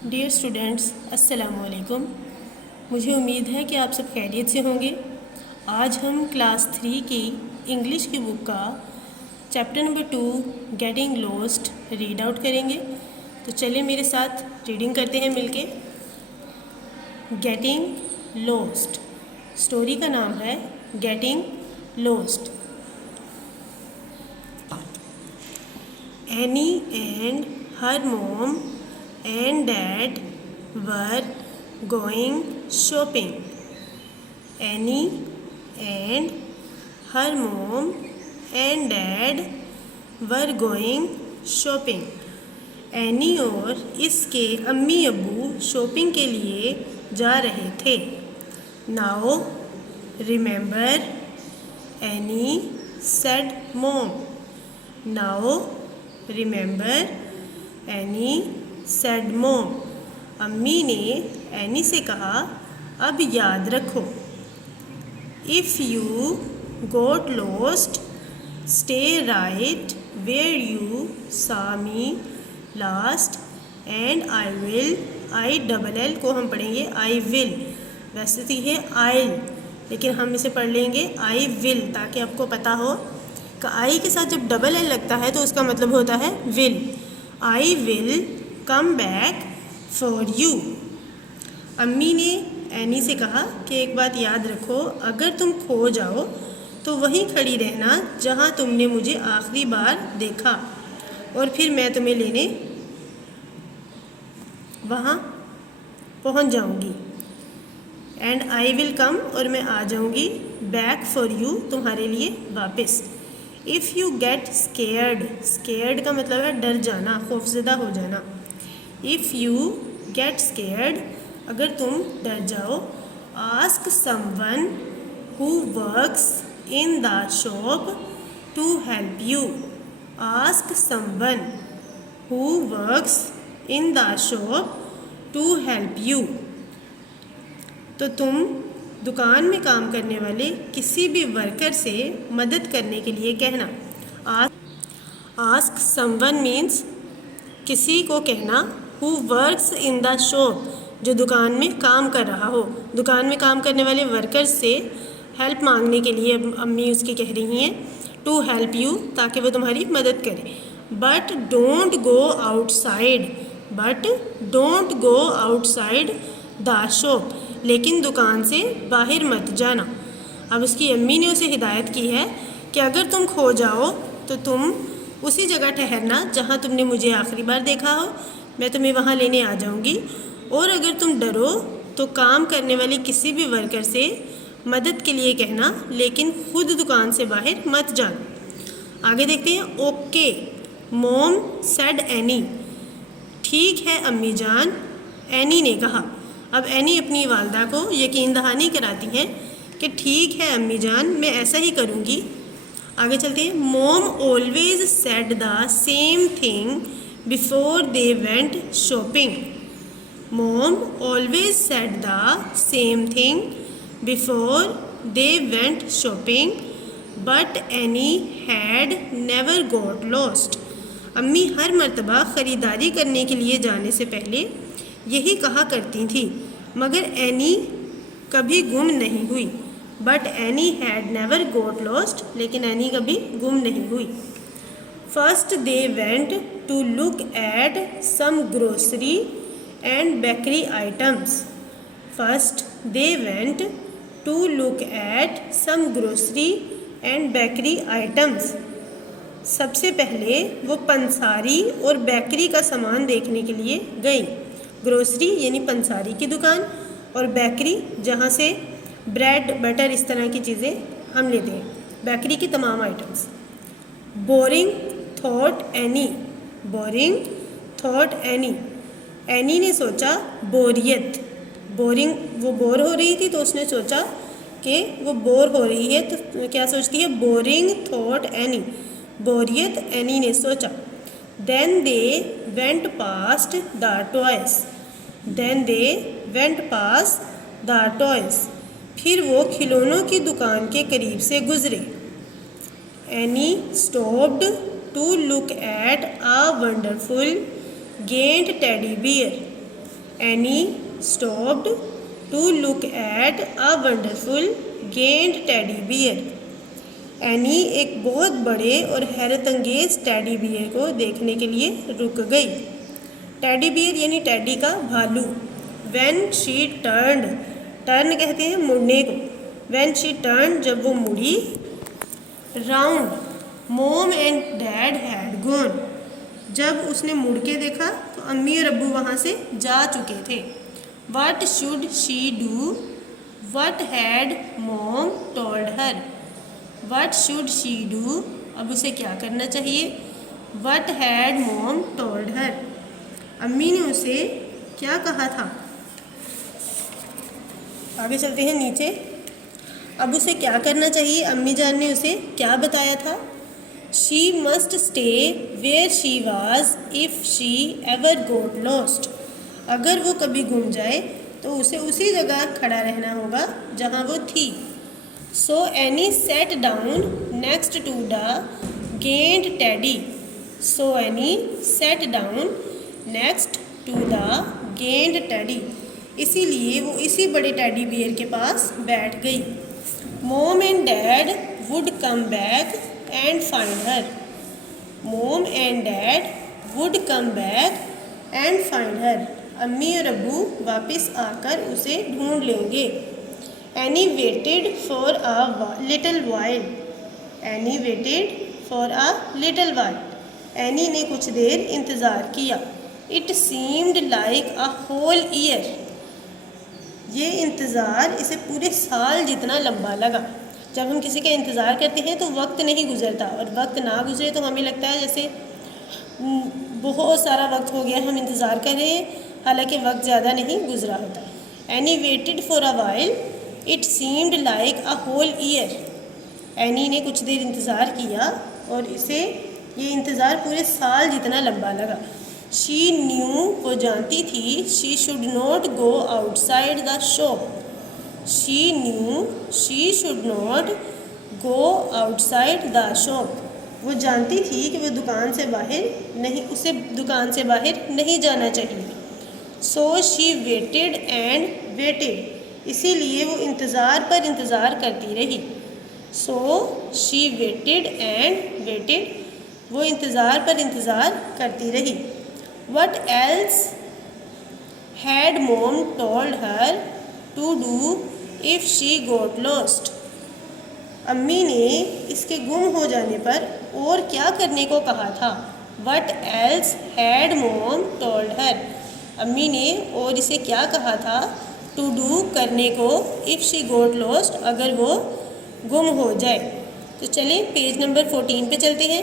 Dear students, अस्सलाम वालेकुम। मुझे उम्मीद है कि आप सब खैरियत से होंगे। आज हम क्लास 3 की इंग्लिश की बुक का chapter number 2 getting lost read out करेंगे। तो चलिए मेरे साथ रीडिंग करते हैं मिलके। गेटिंग लॉस्ट, स्टोरी का नाम है getting lost. Any and her mom and dad were going shopping. Annie and her mom and dad were going shopping. Any और इसके अम्मी अब्बू शॉपिंग के लिए जा रहे थे। Now remember, Annie said mom. Now remember, Annie said mom. अम्मी ने एनी से कहा, अब याद रखो। If you got lost stay right where you saw me last and I will, I double L को हम पढ़ेंगे आई विल, वैसे तो ये आइल, लेकिन हम इसे पढ़ लेंगे आई विल, ताकि आपको पता हो कि आई के साथ जब डबल एल लगता है तो उसका मतलब होता है will. I will come back for you. अम्मी ने एनी से कहा कि एक बात याद रखो, अगर तुम खो जाओ तो वहीं खड़ी रहना जहाँ तुमने मुझे आखिरी बार देखा, और फिर मैं तुम्हें लेने वहाँ पहुँच जाऊँगी। एंड आई विल कम, और मैं आ जाऊँगी बैक फॉर यू, तुम्हारे लिए वापस। If you get scared, scared का मतलब है डर जाना, खौफजदा हो जाना। इफ़ यू गेट स्केयर्ड, अगर तुम डर जाओ, ask someone who works in the shop to help you. Ask someone who works in the shop to help you. तो तुम दुकान में काम करने वाले किसी भी वर्कर से मदद करने के लिए कहना। आस्क समवन मीन्स किसी को कहना, who works in the shop, जो दुकान में काम कर रहा हो। दुकान में काम करने वाले वर्कर्स से हेल्प मांगने के लिए अम्मी उसकी कह रही हैं टू हेल्प यू, ताकि वो तुम्हारी मदद करे। But don't go outside, but don't go outside the shop, लेकिन दुकान से बाहर मत जाना। अब उसकी अम्मी ने उसे हिदायत की है कि अगर तुम खो जाओ तो तुम उसी जगह ठहरना जहाँ तुमने मुझे आखिरी बार देखा हो, मैं तुम्हें वहाँ लेने आ जाऊँगी। और अगर तुम डरो तो काम करने वाले किसी भी वर्कर से मदद के लिए कहना, लेकिन खुद दुकान से बाहर मत जाना। आगे देखते हैं। ओके मॉम सेड एनी, ठीक है अम्मी जान, एनी ने कहा। अब एनी अपनी वालदा को यकीन दहानी कराती हैं कि ठीक है अम्मी जान, मैं ऐसा ही करूँगी। आगे चलते हैं। Mom always said the same thing before they went shopping. Mom always said the same thing before they went shopping but Annie had never got lost. अम्मी हर मर्तबा ख़रीदारी करने के लिए जाने से पहले यही कहा करती थी, मगर एनी कभी गुम नहीं हुई। But Annie had never got lost, लेकिन एनी कभी गुम नहीं हुई। First they went to look at some grocery and bakery items. First they went to look at some grocery and bakery items. सबसे पहले वो पंसारी और बेकरी का सामान देखने के लिए गई। ग्रोसरी यानी पंसारी की दुकान, और बेकरी जहाँ से ब्रेड बटर इस तरह की चीज़ें हम लेते हैं, बेकरी की तमाम items. Boring thought any, boring thought any, any ने सोचा बोरियत, बोरिंग वो बोर हो रही थी तो उसने सोचा कि वो बोर हो रही है, तो क्या सोचती है, बोरिंग थॉट एनी, बोरियत एनी ने सोचा। Then they went past the toys, then they went past the toys, फिर वो खिलौनों की दुकान के करीब से गुजरे। Annie stopped to look at a wonderful gained teddy bear. Annie stopped to look at a wonderful giant teddy bear. Annie एक बहुत बड़े और हैरत अंगेज टेडी बियर को देखने के लिए रुक गई। टेडी बियर यानी टेडी का भालू। व्हेन शी टर्न, टर्न कहते हैं मुड़ने को। व्हेन शी टर्न, जब वो मुड़ी, round, mom and dad had gone, जब उसने मुड़ के देखा तो अम्मी और अब्बू वहाँ से जा चुके थे। What should she do, what had mom told her. What should she do, अब उसे क्या करना चाहिए। What had mom told her, अम्मी ने उसे क्या कहा था। आगे चलते हैं नीचे। अब उसे क्या करना चाहिए, अम्मी जान ने उसे क्या बताया था। She must stay where she was if she ever got lost, अगर वो कभी गुम जाए तो उसे उसी जगह खड़ा रहना होगा जहाँ वो थी। So Annie sat down next to the giant teddy, so Annie sat down next to the giant teddy, इसीलिए वो इसी बड़े टेडी बियर के पास बैठ गई। Mom and dad would come back and find her, mom and dad would come back and find her, अम्मी और अब्बू वापस आकर उसे ढूंढ लेंगे। Annie waited for a little while, Annie waited for a little while, Annie ने कुछ देर इंतज़ार किया। It seemed like a whole year, ये इंतज़ार इसे पूरे साल जितना लंबा लगा। जब हम किसी का इंतज़ार करते हैं तो वक्त नहीं गुजरता, और वक्त ना गुजरे तो हमें लगता है जैसे बहुत सारा वक्त हो गया, हम इंतज़ार कर रहे हैं, हालांकि वक्त ज़्यादा नहीं गुजरा होता। Annie waited for a while, it seemed like a whole year, Annie ने कुछ देर इंतज़ार किया और इसे ये इंतज़ार पूरे साल जितना लंबा लगा। शी न्यू, वो जानती थी, she should not go outside the shop, she knew she should not go outside the shop, वो जानती थी कि वो दुकान से बाहर नहीं, उसे दुकान से बाहर नहीं जाना चाहिए। So she waited and waited, इसीलिए वो इंतज़ार पर इंतज़ार करती रही। So she waited and waited, वो इंतज़ार पर इंतज़ार करती रही। What else had mom told her to do if she got lost? अम्मी ने इसके गुम हो जाने पर और क्या करने को कहा था। What else had mom told her? अम्मी ने और इसे क्या कहा था, to do करने को, if she got lost अगर वो गुम हो जाए। तो चलें पेज नंबर 14 पे चलते हैं।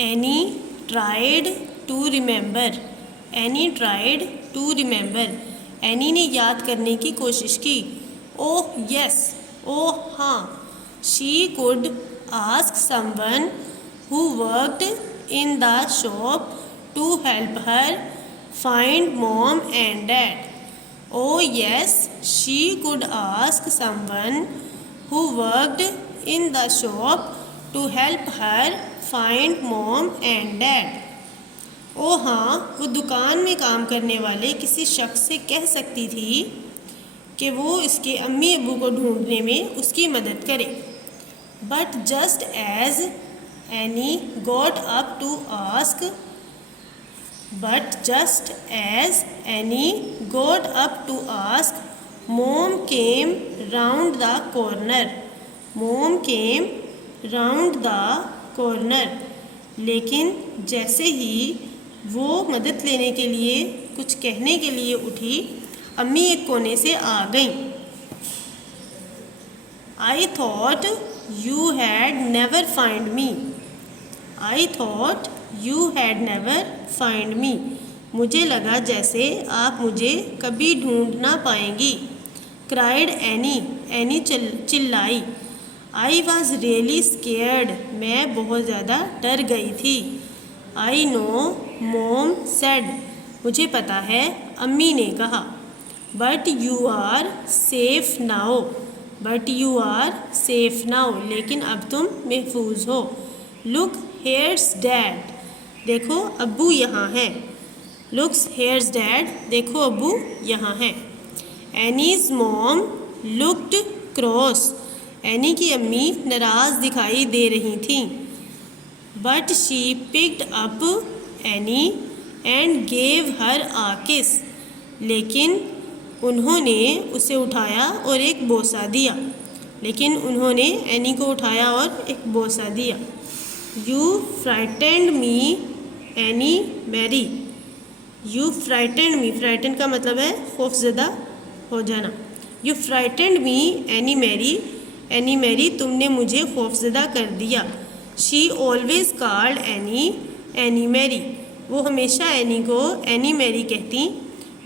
Annie tried to remember, Annie tried to remember, any ने याद करने की कोशिश की। ओह यस, ओह हाँ, she could ask someone who worked in the shop to help her find mom and dad. Oh yes, she could ask someone who worked in the shop to help her find mom and dad. ओ हाँ, वो दुकान में काम करने वाले किसी शख्स से कह सकती थी कि वो इसके अम्मी अब्बू को ढूंढने में उसकी मदद करे। But just as Annie got up to ask, but just as Annie got up to ask, mom came round the corner, mom came round the corner. लेकिन जैसे ही वो मदद लेने के लिए, कुछ कहने के लिए उठी, अम्मी एक कोने से आ गई। I thought you had never find me, I thought you had never find me, मुझे लगा जैसे आप मुझे कभी ढूंढ ना पाएंगी। क्राइड एनी, एनी चिल्लाई। आई वॉज रियली स्केयर्ड, मैं बहुत ज़्यादा डर गई थी। आई नो मॉम सेड, मुझे पता है अम्मी ने कहा। But you are safe now, but you are safe now, लेकिन अब तुम महफूज हो। लुक हेयर्स डैड, देखो अब्बू यहाँ है। लुक्स हेयर्स डैड, देखो अब्बू यहाँ है। Annie's mom looked cross, Annie की अम्मी नाराज़ दिखाई दे रही थी। But she picked up Annie and gave her a kiss, लेकिन उन्होंने उसे उठाया और एक बोसा दिया। लेकिन उन्होंने एनी को उठाया और एक बोसा दिया। You frightened me Annie Marie, you frightened me, frightened का मतलब है खौफजदा हो जाना। You frightened me Annie Marie, Annie Marie तुमने मुझे खौफजदा कर दिया। She always called Annie Annie Marie, वो हमेशा एनी को एनी मैरी कहती।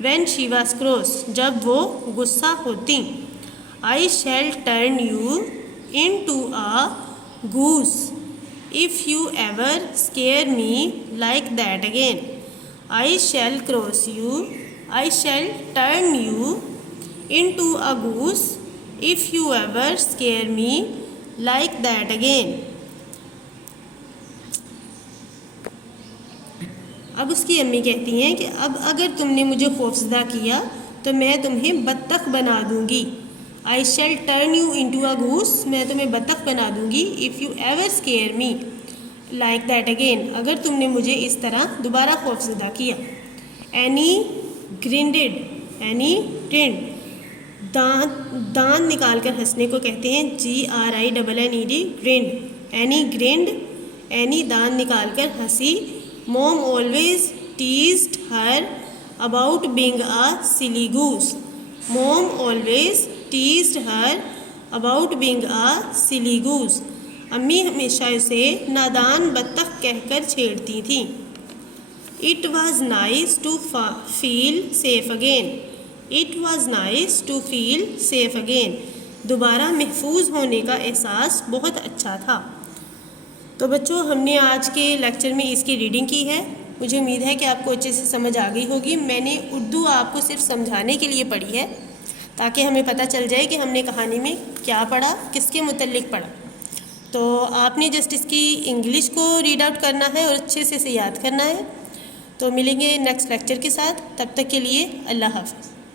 व्हेन शी वाज क्रॉस, जब वो गुस्सा होती। I shall turn you into a goose if you ever scare me like that again. I shell cross you, I shall turn you into a goose if you ever scare me like that again. अब उसकी अम्मी कहती हैं कि अब अगर तुमने मुझे खौफजदा किया तो मैं तुम्हें बत्तख बना दूंगी। I shall turn you into a goose, मैं तुम्हें बत्तख बना दूंगी। If you ever scare me like that again, अगर तुमने मुझे इस तरह दोबारा खौफजदा किया। एनी ग्रिंडेड, एनी ग्रिंड, दांत निकाल कर हंसने को कहते हैं GRINNED, grinned. Annie grinned, Annie दांत निकाल कर हंसी। Mom always teased her about being a silly goose, mom always teased her about being a silly goose, अम्मी हमेशा उसे नादान बत्तख कहकर छेड़ती थी। It was nice to feel safe again, it was nice to feel safe again, दोबारा महफूज होने का एहसास बहुत अच्छा था। तो बच्चों, हमने आज के लेक्चर में इसकी रीडिंग की है। मुझे उम्मीद है कि आपको अच्छे से समझ आ गई होगी। मैंने उर्दू आपको सिर्फ समझाने के लिए पढ़ी है ताकि हमें पता चल जाए कि हमने कहानी में क्या पढ़ा, किसके मुतल्लिक पढ़ा। तो आपने जस्ट इसकी इंग्लिश को रीड आउट करना है और अच्छे से इसे याद करना है। तो मिलेंगे नेक्स्ट लेक्चर के साथ, तब तक के लिए अल्लाह हाफ़िज़।